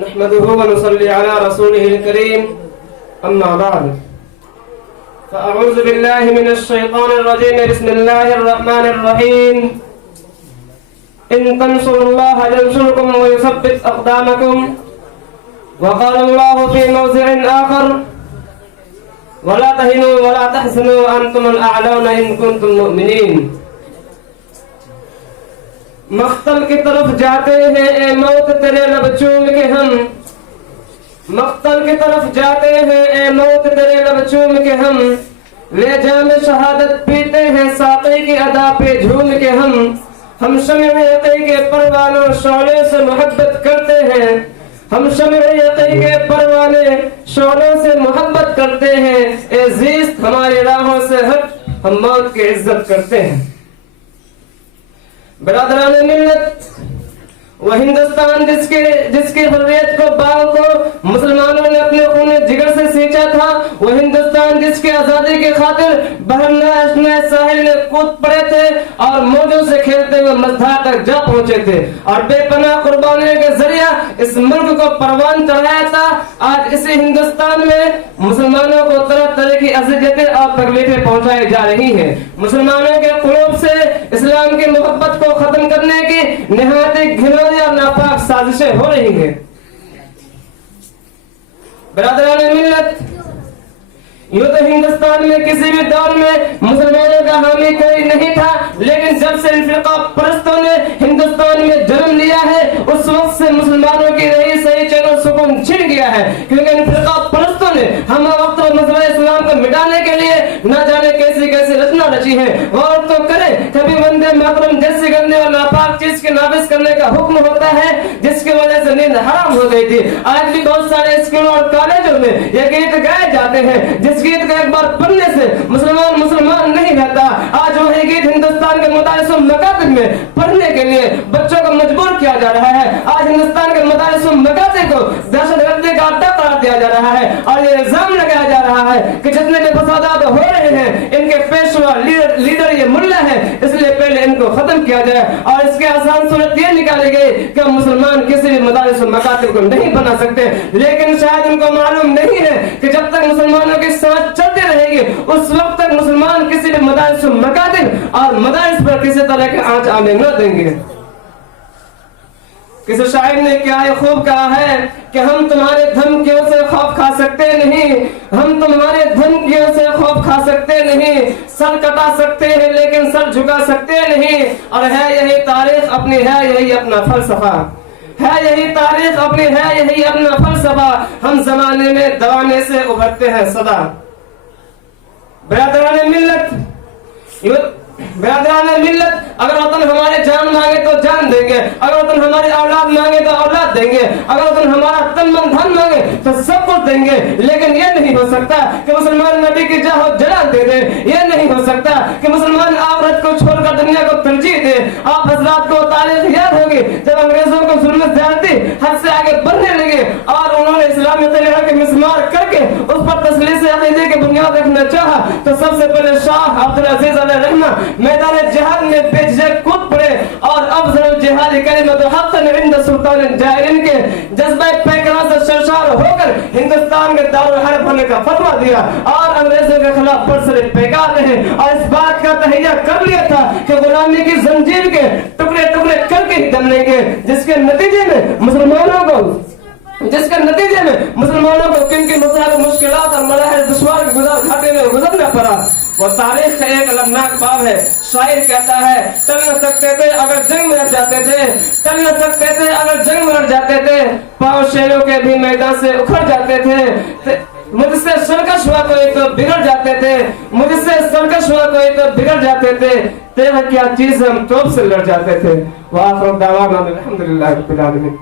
نحمده ونصلي على رسوله الكريم أما بعد فأعوذ بالله من الشيطان الرجيم بسم الله الرحمن الرحيم إن تنصروا الله ينصركم ويثبت أقدامكم وقال الله في موضع آخر ولا تهنوا ولا تحزنوا وأنتم الأعلون إن كنتم مؤمنين مقتل کی طرف جاتے ہیں اے موت تیرے لب چوم کے ہم مقتل کی طرف جاتے ہیں اے موت تیرے لب چوم کے ہم لے جام شہادت پیتے ہیں ساقی کی ادا پہ جھوم کے ہم شمع یقین کے پروانوں شعلے سے محبت کرتے ہیں ہم شمع یقین کے پروانے شعلوں سے محبت کرتے ہیں اے زیست ہماری راہوں سے ہٹ ہم موت کی عزت کرتے ہیں برادران ملت وہ ہندوستان جس کی حریت کو باغ کو مسلمانوں نے اپنے خون جگر سے سینچا تھا، وہ ہندوستان جس کی آزادی کی خاطر بحر ساحل میں کود پڑے تھے اور موجوں سے کھیلتے ہوئے مزدھا تک جا پہنچے تھے اور بے پناہ قربانیوں کے ذریعہ اس ملک کو پروان چڑھایا تھا۔ آج اسی ہندوستان میں مسلمانوں کو طرح طرح کی اذیتیں اور تکلیفیں پہنچائی جا رہی ہیں۔ مسلمانوں کے قلوب سے اسلام کی محبت کو ختم کرنے کی نہایت گھناؤنی اور ناپاک سازشیں ہو رہی ہیں۔ برادران ملت، یوں تو ہندوستان میں کسی بھی دور میں مسلمانوں کا حامی کوئی نہیں تھا، لیکن جب سے ان فرقہ پرستوں نے ہندوستان میں جنم لیا ہے اس وقت سے مسلمانوں کی رہی صحیح چین و سکون چھن گیا ہے، کیونکہ ان فرقہ پرستوں نے ہم وقت اور مذہب اسلام کو مٹانے کے لیے نہ جانے کیسی کیسی رچنا رچی ہے۔ غور تو کریں، کبھی وندے ماترم جیسی گندے اور ناپاک چیز کے نافذ کرنے کا حکم ہوتا ہے جس کی وجہ سے نیند حرام ہو گئی تھی۔ آج بھی بہت سارے اسکولوں اور کالجوں میں یہ گیت گائے جاتے ہیں جس گیت کا ایک بار پڑھنے سے مسلمان نہیں رہتا۔ آج وہی گیت ہندوستان کے مدارس و مکاتب میں پڑھنے کے لیے بچوں کو مجبور کیا جا رہا ہے۔ آج ہندوستان کے مدارس و مکاتب کو دہشت گردی کا اڈا قرار دیا جا رہا ہے اور یہ الزام لگایا جا رہا ہے کہ جتنے بھی فسادات ہو رہے ہیں ان کے پیشوا لیڈر یہ ملا ہے، اس لیے پہلے ان کو ختم کیا جائے۔ اور اس کے آسان صورت یہ نکالی گئی کہ مسلمان کسی بھی مدارس و مکاتب کو نہیں بنا سکتے، لیکن شاید ان کو معلوم نہیں ہے کہ جب تک مسلمانوں کی سانس چلتی رہے گی اس وقت تک مسلمان کسی بھی مدارس و مکاتب اور مدارس پر کسی طرح کے آنچ آنے نہ دیں گے۔ کسی شاعر نے کیا یہ خوب کہا ہے کہ ہم تمہارے دھمکیوں سے خوف کھا سکتے نہیں، ہم تمہارے دھمکیوں سے خوف کھا سکتے نہیں، سر کٹا سکتے ہیں لیکن سر جھکا سکتے نہیں، اور ہے یہی تاریخ اپنی، ہے یہی اپنا فلسفہ، ہے یہی تاریخ اپنی، ہے یہی اپنا فلسفہ، ہم زمانے میں دوانے سے ابھرتے ہیں صدا۔ برادران ملت، اگر وطن ہمارے جان مانگے تو جان دیں گے، اگر وطن ہماری اولاد مانگے تو اولاد دیں گے، اگر وطن ہمارا تن من دھن مانگے تو سب کچھ دیں گے، لیکن یہ نہیں ہو سکتا کہ مسلمان نبی کی جاہ و جلال دے دے، یہ نہیں ہو سکتا کہ مسلمان آخرت کو چھوڑ کر دنیا کو ترجیح دے۔ آپ حضرات کو تاریخ یاد ہوگی جب انگریزوں کو ظلم زیادتی حد سے آگے بڑھنے لگے اور انہوں نے اسلامی طریقہ کے مسمار کر کے اس پر تسلیث عقیدے کی بنیاد رکھنا چاہا تو سب سے پہلے شاہ عبدالعزیز علیہ رحمہ میدان جہاد میں بے جھجک کود پڑے اور افضل الجہاد کلمۃ حق عند سلطان جائر کے جذبہ پیکرا سے سرشار ہو کر ہندوستان کے دارالحرب ہونے کا فتویٰ دیا اور انگریزوں کے خلاف برسر پیکار رہے اور اس بات کا تہیہ کر لیا تھا کہ غلامی کی زنجیر کے ٹکڑے ٹکڑے کر کے ہی دم لیں گے، جس کے نتیجے میں مسلمانوں کو کن کی مشکلات اور مراحل دشوار گھاٹے میں گزرنا پڑا۔ وہ تاریخ کا ایک المناک باب ہے۔ شاعر کہتا ہے چل نہ سکتے تھے اگر جنگ میں لڑ جاتے تھے، چل نہ سکتے تھے اگر جنگ میں لڑ جاتے تھے، پاؤں شیروں کے بھی میدان سے اکھڑ جاتے تھے، مجھ سے سرکش ہوا کوئی تو بگڑ جاتے تھے، مجھ سے سرکش ہوا کوئی تو بگڑ جاتے تھے، تیرا کیا چیز ہم توپ سے لڑ جاتے تھے۔ وآخر دعوانا الحمدللہ رب العالمین۔